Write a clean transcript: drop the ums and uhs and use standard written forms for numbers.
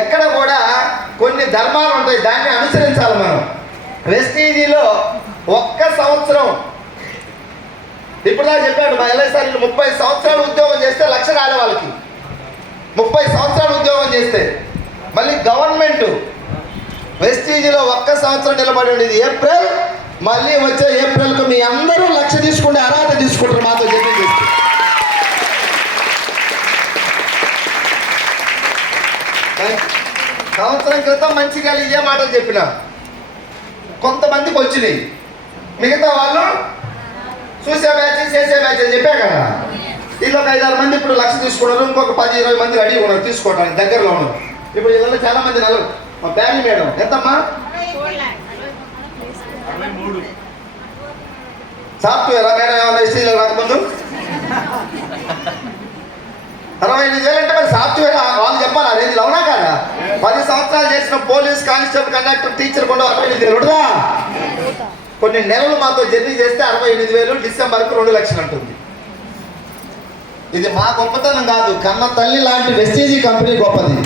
ఎక్కడ కూడా కొన్ని ధర్మాలు ఉంటాయి, దాన్ని అనుసరించాలి మనం. వెస్టీజీలో ఒక్క సంవత్సరం ఇప్పుడుదా చెప్పాడు మా ఎల్ఐసార్ 30 సంవత్సరాలు ఉద్యోగం చేస్తే 1,00,000 రాలే వాళ్ళకి. 30 సంవత్సరాలు ఉద్యోగం చేస్తే మళ్ళీ గవర్నమెంట్ వెస్టీజీలో ఒక్క సంవత్సరం నిలబడి ఉండేది ఏప్రిల్, మళ్ళీ వచ్చే ఏప్రిల్కు మీ అందరూ 1,00,000 తీసుకుంటే అర్హత తీసుకుంటారు మాతో చెప్పి చేస్తే. సంవత్సరం క్రితం మంచిగా ఇదే మాటలు చెప్పిన కొంతమందికి వచ్చినాయి, మిగతా వాళ్ళు చూసే బ్యాచ్ చేసే బ్యాచ్ అని చెప్పా కదా. వీళ్ళు ఒక 5-6 మంది ఇప్పుడు 1,00,000 తీసుకున్నారు, ఇంకొక 10-20 మంది రెడీ ఉన్నారు తీసుకోవడానికి దగ్గరలో ఉన్నారు. ఇప్పుడు వీళ్ళలో చాలా మంది మా బ్యాని మేడం ఎంతమ్మా? సాఫ్ట్వేరా మేడం ఏమన్నా ఇస్టీలో రాకముందు 65,000 అంటే మరి సాఫ్ట్వేర్ వాళ్ళు చెప్పాలి ఆ రేంజ్లో, అవునా కదా? 10 సంవత్సరాలు చేసిన పోలీస్, కానిస్టేబుల్, కండక్టర్, టీచర్ కూడా 65,000 ఉంటుందా? కొన్ని నెలలు మాతో జర్నీ చేస్తే 68,000, డిసెంబర్కు 2,00,000 అంటుంది. ఇది మా గొప్పతనం కాదు, కన్న తల్లి లాంటి వెస్టీజీ కంపెనీ గొప్పది.